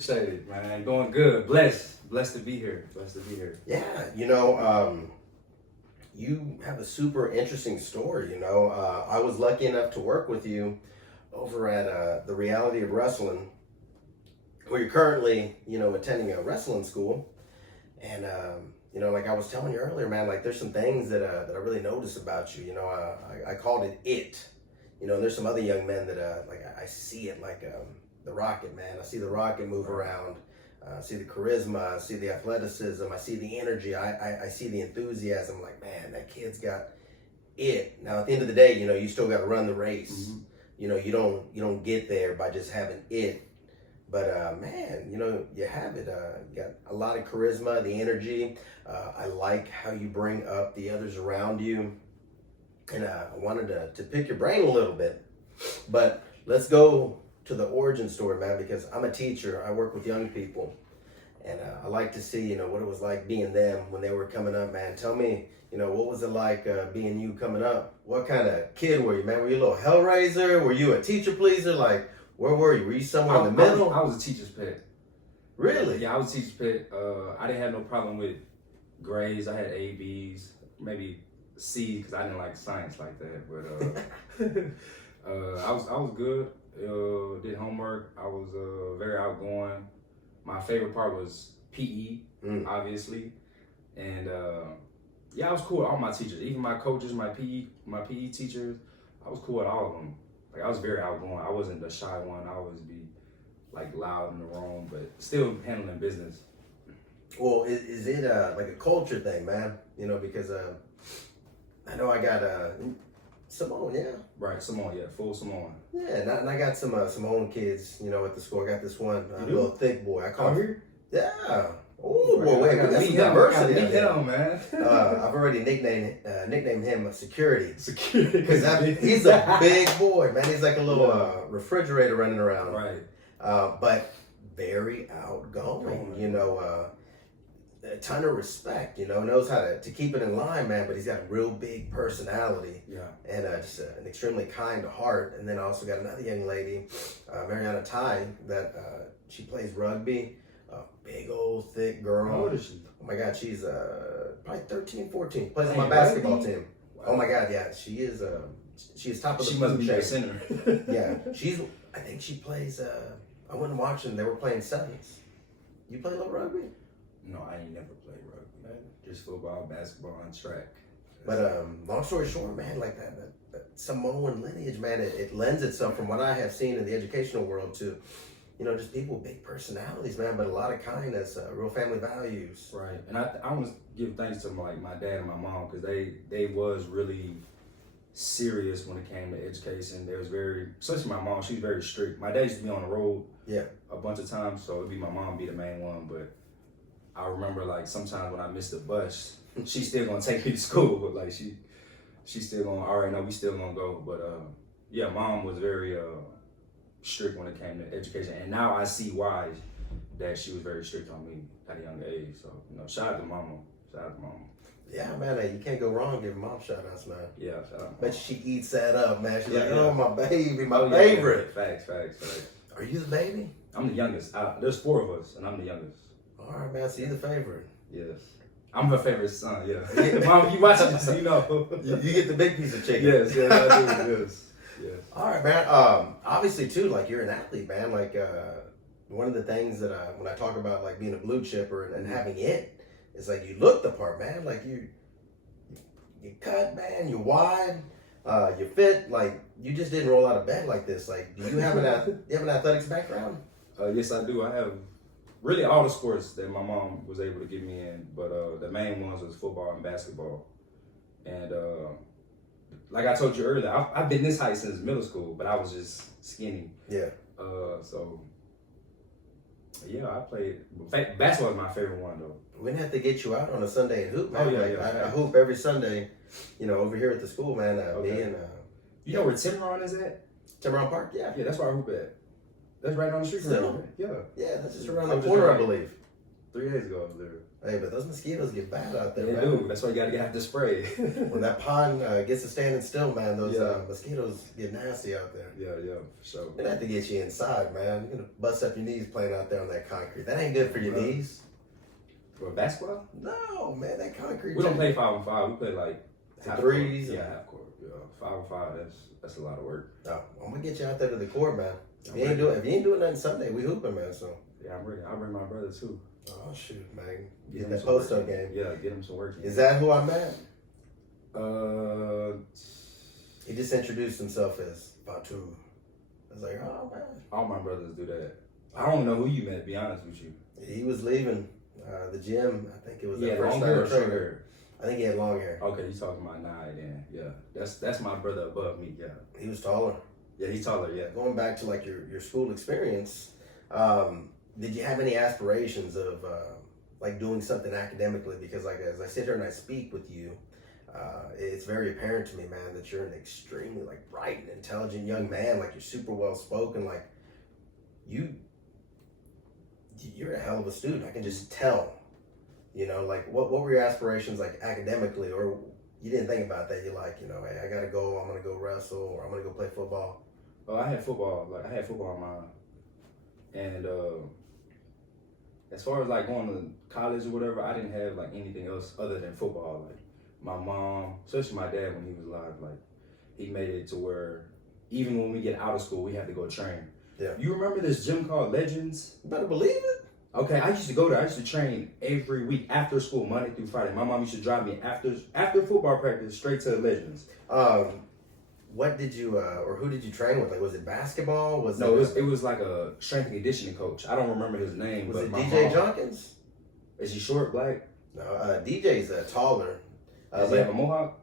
Appreciate it, man. Going good. Blessed to be here. Blessed to be here. Yeah, you have a super interesting story. I was lucky enough to work with you over at the Reality of Wrestling, where you're currently, attending a wrestling school. And, like I was telling you earlier, man, like there's some things that I really noticed about you. I called it. And there's some other young men that, I see it like the Rocket, man. I see the Rocket move around. I see the charisma, I see the athleticism, I see the energy, I see the enthusiasm. Like, man, that kid's got it. Now, at the end of the day, you still got to run the race. Mm-hmm. You don't get there by just having it. But man, you have it. You got a lot of charisma, the energy. I like how you bring up the others around you. And I wanted to pick your brain a little bit. But let's go to the origin story, man, because I'm a teacher. I work with young people, and I like to see, what it was like being them when they were coming up, man. Tell me, what was it like being you coming up? What kind of kid were you, man? Were you a little hellraiser? Were you a teacher pleaser? Like, where were you? Were you somewhere in the middle? I was a teacher's pet. Really? Yeah, I was a teacher's pet. I didn't have no problem with grades. I had A, B's, maybe C, because I didn't like science like that. But I was good. Did homework. I was very outgoing. My favorite part was PE, obviously, and I was cool with all my teachers, even my coaches, my PE teachers. I was cool with all of them. Like, I was very outgoing. I wasn't the shy one. I always be like loud in the room, but still handling business. Well, is it like a culture thing, man? Because I know I got Samoan, yeah. Right, Samoan, yeah, full Samoan. Yeah, and I got some Samoan kids, at the school. I got this one little thick boy. I call him. Yeah. Oh boy, wait, we got some diversity. Meet him, man. I've already nicknamed him Security. Security. Because he's a big boy, man. He's like a little refrigerator running around. Right. But very outgoing. A ton of respect, knows how to keep it in line, man, but he's got a real big personality. Yeah. And just an extremely kind heart. And then I also got another young lady, Mariana Tai, that she plays rugby. A big old thick girl. How old is she? Oh my God, she's probably 13, 14. Plays on my basketball team. Wow. Oh my God, yeah, she is top of the food chain. She must be the center. Yeah, I think she plays, I went and watched them, they were playing sevens. You play a little rugby? No, I ain't never played rugby, man. Just football, basketball, and track. But long story short, man, like that Samoan lineage, man, it lends itself, from what I have seen in the educational world, to, just people with big personalities, man, but a lot of kindness, real family values. Right, and I want to give thanks to my dad and my mom, because they was really serious when it came to education. They was especially my mom, she was very strict. My dad used to be on the road a bunch of times, so it'd be my mom be the main one, but I remember, like, sometimes when I missed the bus, she's still gonna take me to school, but like she's still gonna, all right, no, we still gonna go. But mom was very strict when it came to education, and now I see why that she was very strict on me at a young age. So, shout out to mama. Yeah, man, you can't go wrong giving mom shout outs, man. Yeah, shout out. Bet she eats that up, man. She's like, oh, my baby, my favorite. Yeah. Facts. Are you the baby? I'm the youngest. There's 4 of us, and I'm the youngest. All right, man, so you're the favorite. Yes. I'm her favorite son, yeah. Mom, you watching this, you get the big piece of chicken. Yes, I do, yes. All right, man. Obviously, too, like, you're an athlete, man. Like, one of the things that when I talk about, like, being a blue chipper and having it, it's like you look the part, man. Like, you cut, man, you're wide, you're fit. Like, you just didn't roll out of bed like this. Like, do you have an athletics background? Yes, I do. I have really all the sports that my mom was able to get me in, but the main ones was football and basketball. And like I told you earlier, I've been this height since middle school, but I was just skinny. Yeah. I played. Basketball was my favorite one, though. We're gonna have to get you out on a Sunday and hoop, man. Oh, yeah. I hoop every Sunday, over here at the school, man. Okay. Me and you know where Tiburon is at? Tiburon Park, Yeah, that's where I hoop at. That's right down the street from me. Yeah. Yeah, that's just around the corner, I believe. 3 days ago I was there. Hey, but those mosquitoes get bad out there, They man. do. That's why you gotta have the spray. When that pond gets to standing still, man, those mosquitoes get nasty out there. Yeah, for sure. We're gonna have to get you inside, man. You're gonna bust up your knees playing out there on that concrete. That ain't good for your knees. For basketball? No, man, that concrete. We don't play 5-on-5. We play like threes. Court. Yeah, half court. Yeah, 5-on-5. That's a lot of work. No, I'm gonna get you out there to the court, man. If you ain't doing nothing Sunday, we hooping, man. So. Yeah, I'm ready. I'll bring my brother too. Oh shoot, man! Get that post-up game. Yeah, get him some work. Is that who I met? He just introduced himself as Fatu. I was like, oh man. All my brothers do that. I don't know who you met, to be honest with you. He was leaving the gym. I think it was the first long night hair or of short training. hair? I think he had long hair. Okay, you talking about Nye then. Yeah. That's my brother above me, yeah. He was taller. Yeah, he's taller, yeah. Going back to like your school experience, did you have any aspirations of like doing something academically? Because like as I sit here and I speak with you, it's very apparent to me, man, that you're an extremely like bright and intelligent young man. Like you're super well spoken. Like you're a hell of a student. I can just tell. You know, like what were your aspirations like academically, or you didn't think about that? You're like, you know, hey, I gotta go. I'm gonna go wrestle, or I'm gonna go play football. Oh, I had football. Like I had football in mind, and as far as like going to college or whatever, I didn't have like anything else other than football. Like my mom, especially my dad when he was alive, like he made it to where even when we get out of school, we had to go train. Yeah. You remember this gym called Legends? You better believe it. Okay, I used to go there. I used to train every week after school, Monday through Friday. My mom used to drive me after football practice straight to Legends. What did you or who did you train with? Like, was it basketball? It was like a strength and conditioning coach. I don't remember his name. Was but it my DJ mom, Jenkins? Is he short, black? No, DJ's taller. Does he have a mohawk?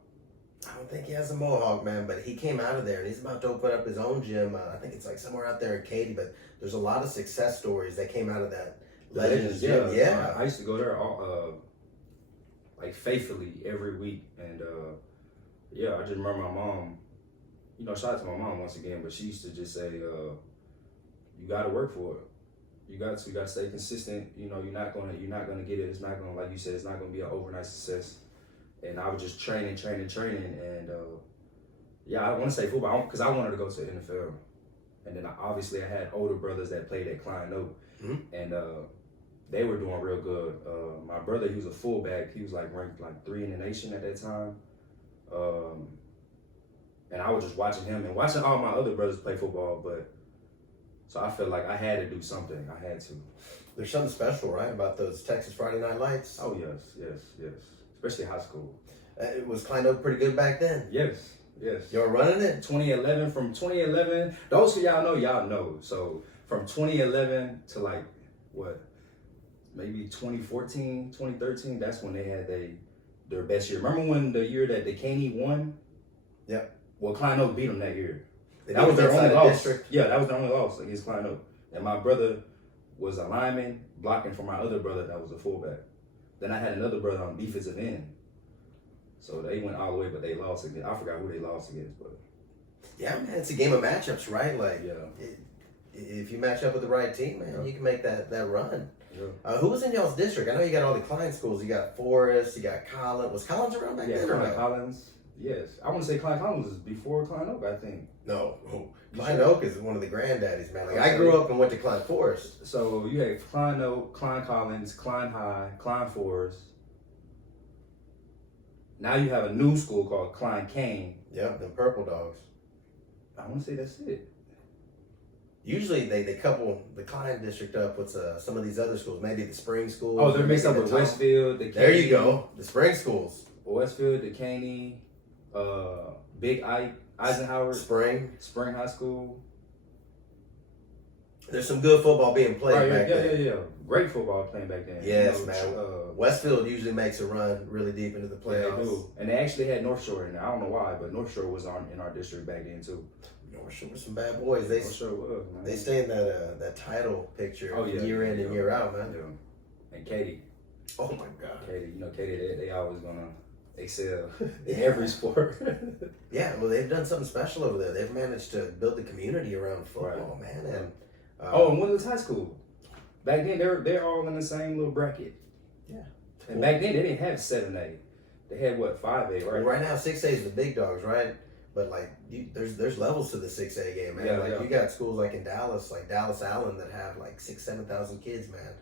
I don't think he has a mohawk, man, but he came out of there and he's about to open up his own gym. I think it's like somewhere out there in Katy, but there's a lot of success stories that came out of that Legends gym. Yeah. I used to go there all, like faithfully every week, and yeah, I just remember my mom. You know, shout out to my mom once again, but she used to just say, "You got to work for it. You got to stay consistent. You know, you're not gonna get it. It's not gonna, like you said, it's not gonna be an overnight success." And I was just training, and yeah, I want to say football because I wanted to go to the NFL, and then obviously I had older brothers that played at Klein Oak, and they were doing real good. My brother, he was a fullback. He was like ranked like 3 in the nation at that time. And I was just watching him and watching all my other brothers play football, but so I felt like I had to do something. I had to. There's something special, right, about those Texas Friday Night Lights? Oh, yes. Especially high school. It was kind of pretty good back then. Yes. You were running it? 2011, from 2011, those who y'all know. So from 2011 to like, what, maybe 2014, 2013, that's when they had their best year. Remember when the year that DeCaney won? Yep. Well, Klein Oak beat them that year. That was their only loss. District. Yeah, that was their only loss against Klein Oak. And my brother was a lineman blocking for my other brother that was a fullback. Then I had another brother on defensive end. So they went all the way, but they lost against. I forgot who they lost against, but yeah, man, it's a game of matchups, right? Like, yeah, if you match up with the right team, man, you can make that run. Yeah. Who was in y'all's district? I know you got all the Klein schools. You got Forest. You got Collins. Was Collins around back then? Yeah, Collins. Yes, I want to say Klein Collins was before Klein Oak. I think. No, Klein Oak is one of the granddaddies, man. Like I grew up and went to Klein Forest. So you had Klein Oak, Klein Collins, Klein High, Klein Forest. Now you have a new school called Klein Kane. Yep, them Purple Dogs. I want to say that's it. Usually they couple the Klein district up with some of these other schools, maybe the spring schools. Oh, they're mixed up with Westfield, the There you go, the spring schools. Westfield, the Caney, Big Ike, Eisenhower, Spring High School. There's some good football being played back then. Yeah. Great football playing back then. Yes, man. Westfield usually makes a run really deep into the playoffs. Yeah, they do. And they actually had North Shore in there. I don't know why, but North Shore was in our district back then too. North Shore were some bad boys. North Shore was, man. They stay in that title picture year in and year out, man. Yeah. And Katy. Oh my God. Katy, they always gonna excel in every sport. Yeah, well, they've done something special over there. They've managed to build the community around football, man. And and Woodlands High School. Back then, they're all in the same little bracket. Yeah. And back then, they didn't have 7A. They had what, 5A, right? Well, right now 6A is the big dogs, right? But like, there's levels to the 6A game, man. You got schools like in Dallas, like Dallas Allen, that have like 6,000-7,000 kids, man.